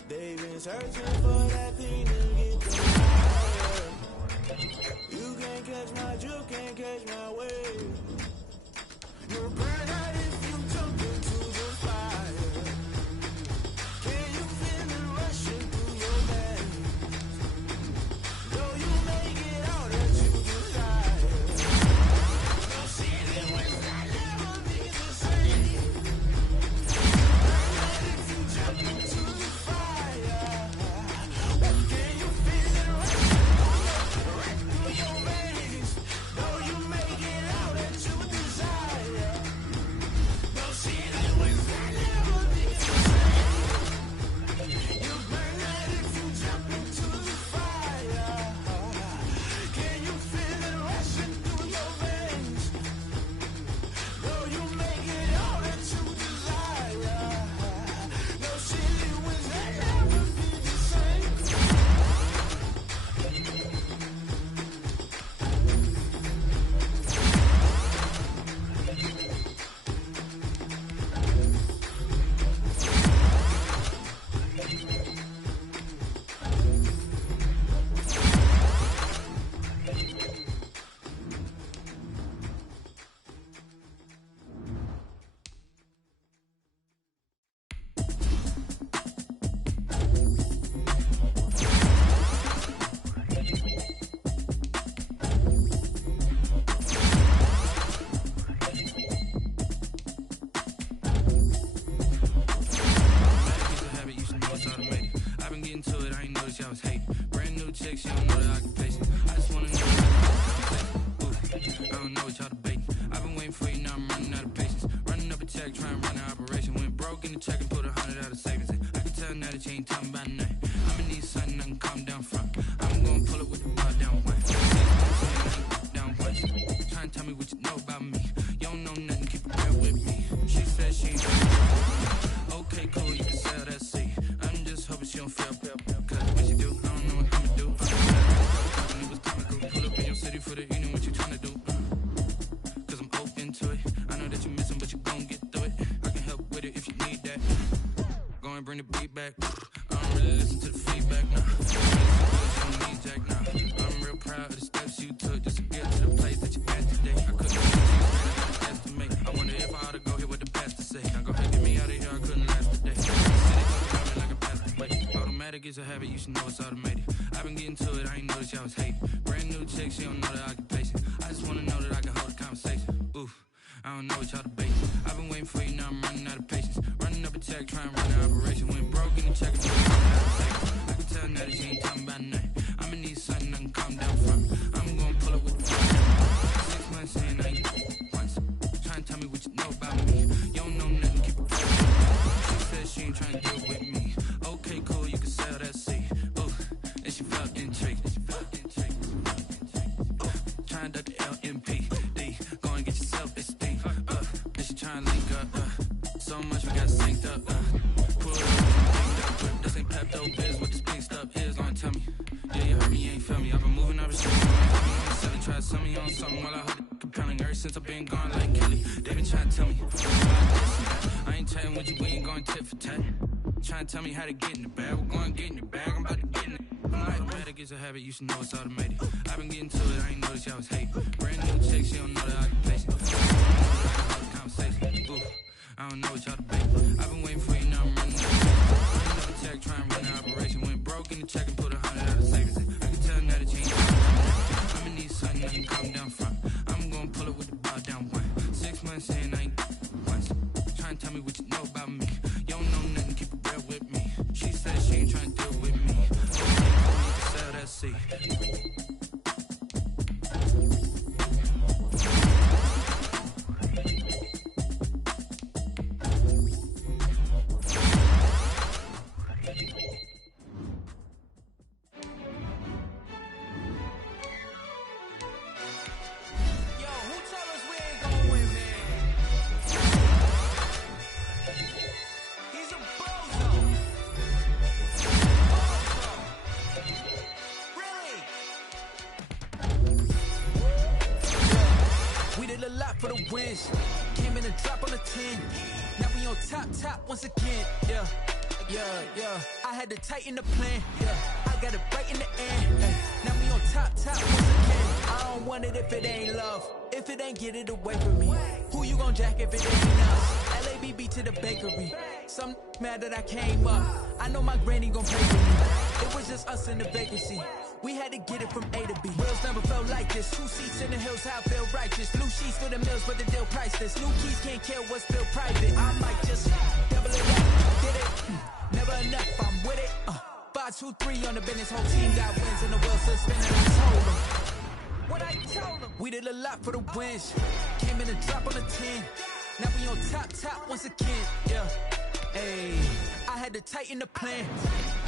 They've been searching for that thing to get them higher. You can't catch my drift, can't catch my wave. You'll burn out if you jump into the fire. Can you feel it rushing through your veins? Though you make it out that you desire. Don't see it when I never be the same. Burn out if you jump into the fire. Can you feel it rushing through your veins? Though you make it out that you desire. Don't see it when I never be the same. You burn out if you jump into the fire. Can you feel it rushing through your veins? Though you make it all that you desire. No silly wins that never be the same. I've been getting to it, I ain't noticed y'all was hating. Brand new chick, she don't know the occupation. I just wanna know I don't know what y'all debating. I've been waiting for you, now I'm running out of patience. Running up a check, trying to run an operation. Went broke in the check and put 100 out of savings in. I can tell now that you ain't talking about nothing. I'ma need something I can calm down from. I'm gonna pull it with the bar down one. Down once. Trying to tell me what you know about me. You don't know nothing, keep it real with me. She said she ain't okay, cool, you can sell that seat. I'm just hoping she don't fail. Cause when she do, I don't know what I'ma do. It was comical. Pull up in your city for the evening, what you tryna do? Cause I'm open to it. I know that you're missing, but you gon' get through it. I can help with it if you need that. Go and bring the beat back. I don't really listen to the feedback now. Don't need Jack now. I'm real proud of the steps you took just to get to the place that you at today. I couldn't estimate. I wonder if I ought to go hear what the pastor say. Now go ahead, get me out of here, I couldn't last today. Like a pastor, wait. Automatic is a habit, you should know it's automated. I've been getting to it, I ain't noticed y'all was hating. Brand new chick, she don't know the occupation. I just wanna know that I can hold a conversation. Ooh, I don't know what y'all debating. I've been waiting for you, now I'm running out of patience. Running up a check, trying to run an operation. Went broke in the check, I can tell now that you ain't talking about nothing. I'ma need something I can calm down from. I'm gonna pull up with the 6 months in, I ain't once. Trying to tell me what you know about me. You don't know nothing, keep it real. She said she ain't trying to deal with me. Okay, cool, you can sell that seat. Ooh, and she felt intrigued. Trying to duck the LMPD. Go and get your self-esteem. And she trying to link up. So much we got synced up. since I've been gone like Kelly. They been trying to tell me I ain't chatting with you, we ain't going tit for tat. Trying to tell me how to get in the bag. We're going to get in the bag, I'm about to get in it. I'm like, better get a habit, you should know it's automated. I've been getting to it, I ain't noticed y'all was hating. Brand new chick, she don't know the occupation. Conversation. Ooh, I don't know what y'all debating. I've been waiting for you, now I'm running up a check, trying to run an operation. Went broke in the check and put 100 out of savings. I can tell now the change. I'm in need something, I can calm down front. I'm gonna pull it with the bar down one. 6 months in, I ain't once. Trying to tell me what you know about me. You don't know nothing, keep it real with me. She said she ain't trying to deal with me. Okay, sell that seat. For the wins, came in and drop on the 10. Now we on top once again. Yeah. I had to tighten the plan. Yeah, I got it right in the end. Now we on top once again. I don't want it if it ain't love. If it ain't, get it away from me. Who you gon' jack if it ain't us? LABB to the bakery. Some mad that I came up. I know my granny gon' pay for me. It was just us in the vacancy. We had to get it from A to B. Wheels never felt like this. 2 seats in the hills, how I feel righteous. Blue sheets for the mills, but the deal priceless. New keys can't kill what's still private. I might just double it up, get it. Never enough, I'm with it. 5, 2, 3 on the business. Whole team got wins and the wheels still spinning. I told them what I told them. We did a lot for the wins. Came in and drop on the 10. Now we on top once again. Yeah. Hey, I had to tighten the plan.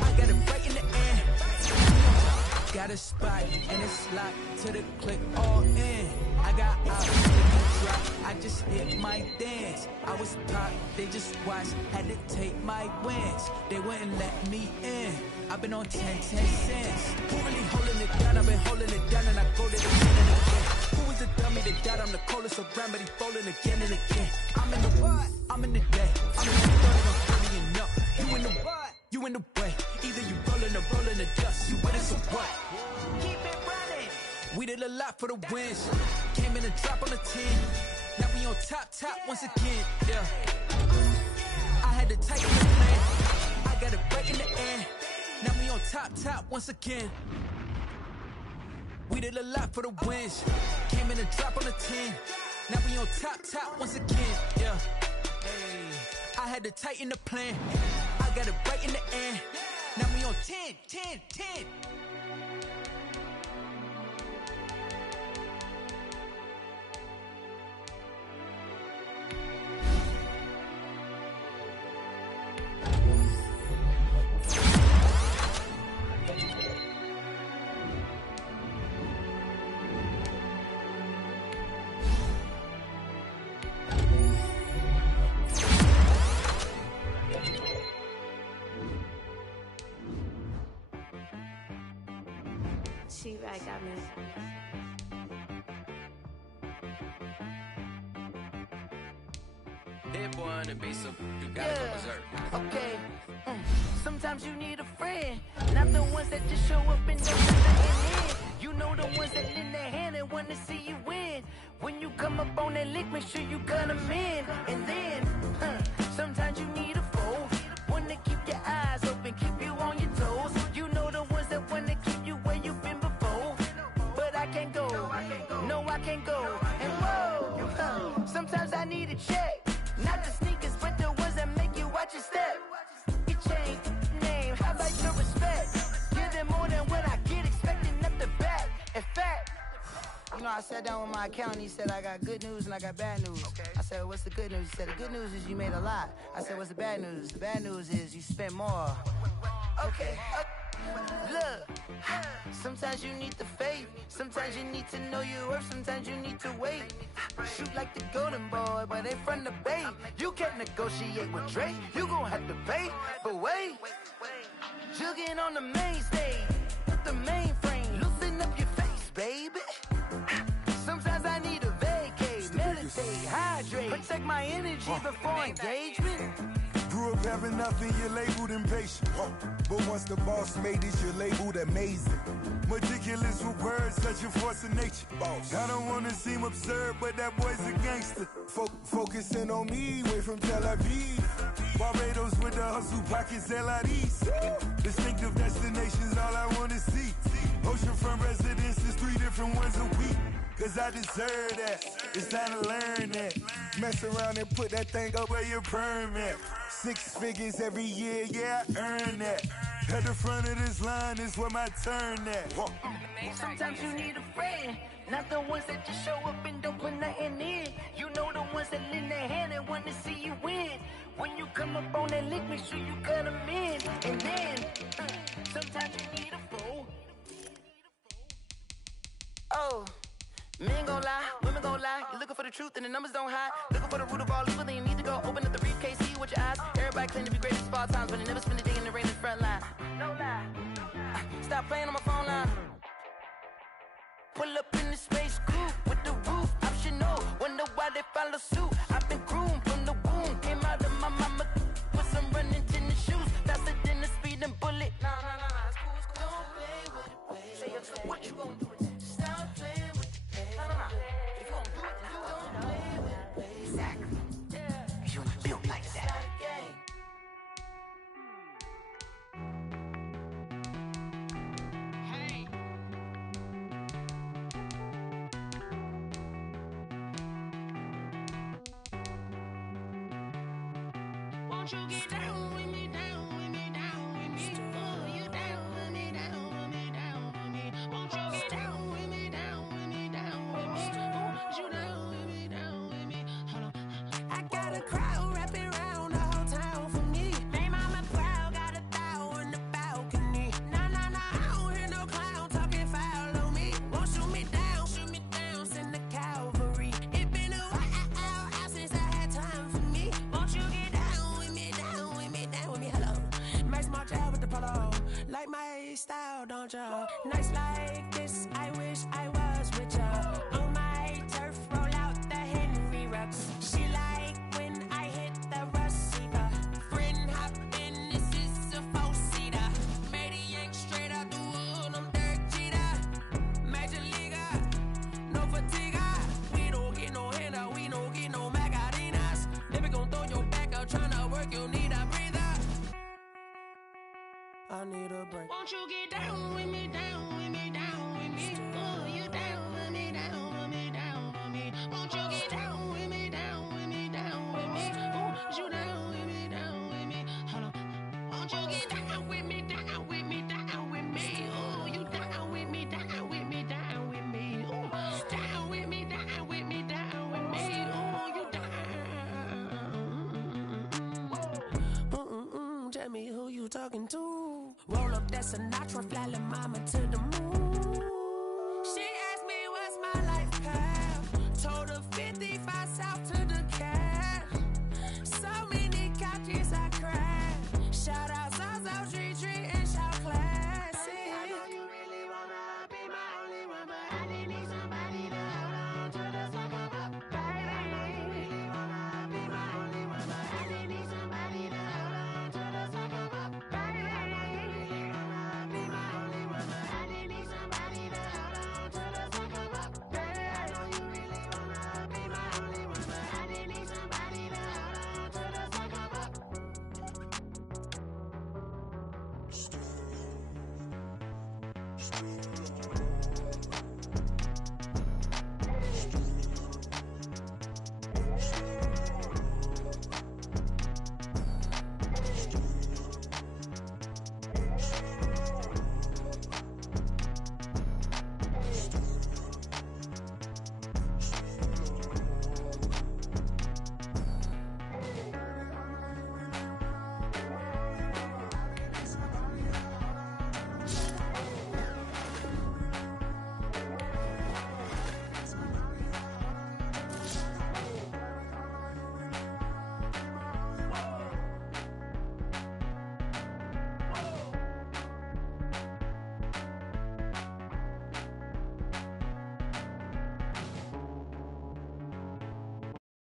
I got it right in the end. Got a spot and it's locked to the click all in. I got out, drop, I just hit my dance. I was top, they just watched, had to take my wins. They wouldn't let me in. I've been on 10 cents. Who really holding it down? I've been holding it down and I go to the again and again. Who was the dummy that died? I'm the coldest around, but he falling again and again. I'm in the what? I'm in the day. I'm in the 30, I'm 30 and up. You in the what? You in the way. Either you rollin' the dust. You with us or what? Keep it running. We did a lot for the wins. Came in and drop on the 10. Now we on top once again. Yeah. I had to tighten the plan. I got it right in the end. Now we on top once again. We did a lot for the wins. Came in and drop on the 10. Now we on top once again. Yeah. Hey, I had to tighten the plan. I got it right in the end. Now we on 10. She right got me. That boy on the beat, so you gotta go berserk. Okay. Sometimes you need a friend, not the ones that just show up and don't put nothing in. You know the ones that lend their hand and want to see you win. When you come up on that lick, make sure you cut them in. And then, sometimes you need a foe, one to keep your eyes open, keep you on your toes. You know the ones that want to keep you where you've been before. But I can't go, no I can't go. And whoa, sometimes I need a check. Not the sneakers, but the ones that make you watch your step. You change name, how about your respect? Give them more than what I get, expecting up the back. In fact, you know, I sat down with my accountant, he said I got good news and I got bad news. I said, what's the good news? He said, the good news is you made a lot. I said, what's the bad news? The bad news is you spent more. Okay. Look, sometimes you need the faith, sometimes you need to know your worth, sometimes you need to wait. Shoot like the golden boy, but they from the bay. You can't negotiate with Drake, you gon' have to pay. But wait, jugging on the main stage, the mainframe, loosen up your face, baby. Sometimes I need a vacate, hydrate. Protect my energy before engagement. Grew up having nothing, you're labeled impatient. But once the boss made it, you're labeled amazing. Meticulous with words, such a force of nature. I don't wanna seem absurd, but that boy's a gangster. Focusing on me, way from Tel Aviv. Barbados with the hustle pockets, LIDs. Distinctive destinations, all I wanna see. Oceanfront residences, 3 different ones a week. Cause I deserve that, it's time to learn that. Mess around and put that thing up where your permit. 6 figures every year, yeah, I earn that. At the front of this line is where my turn at. Sometimes you need a friend, not the ones that just show up and don't put nothing in. You know the ones that lend their hand and want to see you win. When you come up on that lick, make sure you cut them in. And then, sometimes you need a fool. Oh. Men gon' lie, women gon' lie. You're looking for the truth and the numbers don't hide. Looking for the root of all evil, then you need to go open up the briefcase, see with your eyes. Everybody claim to be great at all times, but they never spend a day in the rain in the front line. No lie. Stop playing on my phone line. Pull up in the space coupe with the roof optional. Wonder why they follow suit. I've been groomed from the womb. Came out of my mama with some running tennis shoes. Faster than a speeding bullet. Nah, it's cool, it's cool. Don't play with it, baby. What you gonna do with it? Stop playing with it. No. If you gon' do it, then you gon' play with it, baby. Exactly. Yeah. You ain't built like that. Hey. Won't you get down with me, down with me, down with me? Oh, you down with me, down with me, down with me. Won't you get down with me, down with me, down with me? Oh, you down with me, down with me. Hold on. I got a crowd wrapping around the whole town for me. They mama proud, got a thou on the balcony. Nah, I don't hear no clown talking foul on me. Won't shoot me down, send the cavalry. It been a while since I had time for me. Won't you get down with me, down with me, down with me? Hello. Max March out with the polo. Like my style, don't ya? Nights like this, I wish I was with ya. On my turf, roll out the Henry Rux. She like when I hit the receiver. Friend hop in, this is a 4-seater. Maniac straight out the wood, I'm Derek Jeter. Major leaguer, no fatigue. We don't get no handout, we don't get no Macarinas. Never gon' throw your back out, tryna work, you need a breather. I need a break. Won't you get down with me, down with me, down with me? Oh, you down with me, down with me, down with me. Won't you get down with me, down with me, down with me? Oh, you down with me, down with me. Hold on. Won't you get down with me, down with me, down with me? Oh, you down with me, down with me, down with me. Oh, down with me, down with me, down with me. Oh, you down. Tell me who you talking to. Roll up that Sinatra, fly la mama to the moon. She asked me what's my life path. Told her 55 south to the cash. So many couches I crashed. Shout out Zazo, Tree, and shout classic. I know you really wanna be my only one, but I didn't need somebody to hold on to the sucker up. Baby, I know you really wanna be my only one, but I didn't need somebody to hold on to the sucker up. Baby, I know you really wanna be my only one, but I didn't need somebody to hold on to the sucker up. Baby, I know you really wanna be my only one, but I didn't need somebody to hold on to the sucker up.